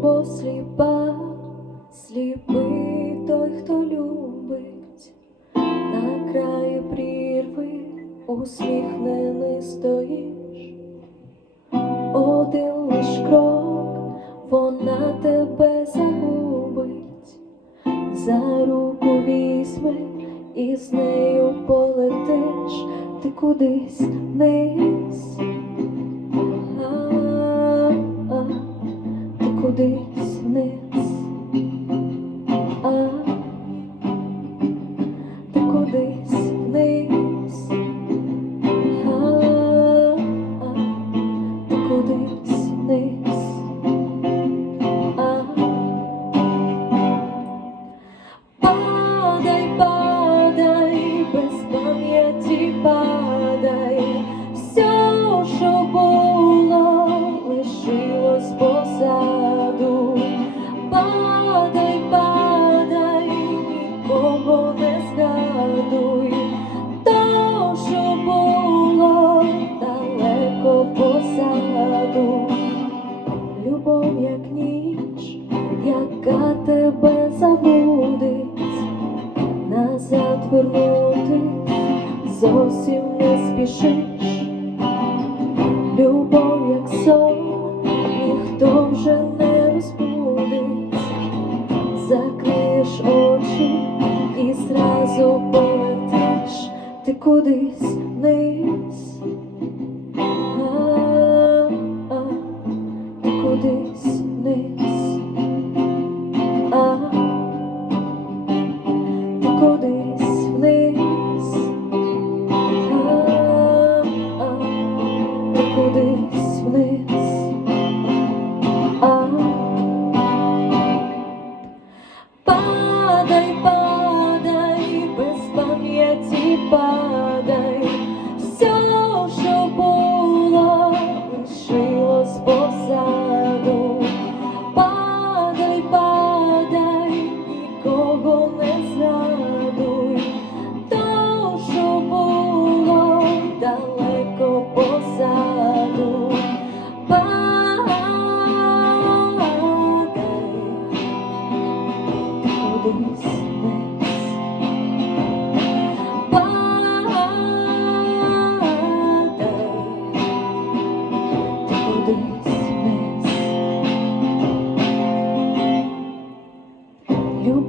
любов сліпа, сліпий той, хто любить, на краї прірви усміхнений стоїш, один лиш крок, вона тебе загубить, за руку візьме і з нею полетиш. Ти кудись вниз. Вниз, назад вернути зовсім не спішиш. Любов, як сон, ніхто вже не розбудить, закриєш очі і зразу полетиш ти кудись вниз. Нікого не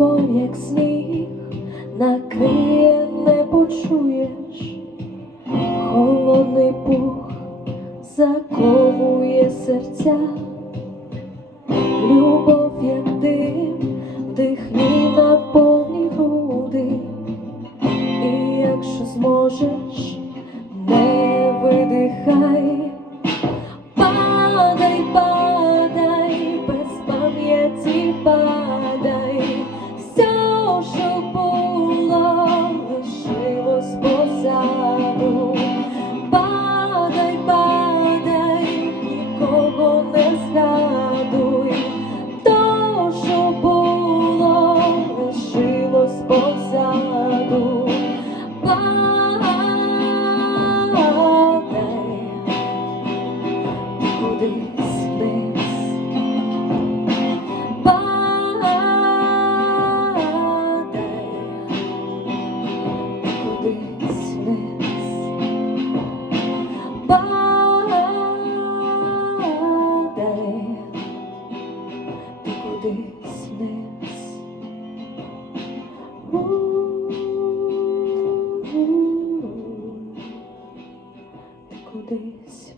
Любов, як сніг, накриє, не почуєш, холодний пух заковує серця. Любов, як дим, У-у-у, Ти кудись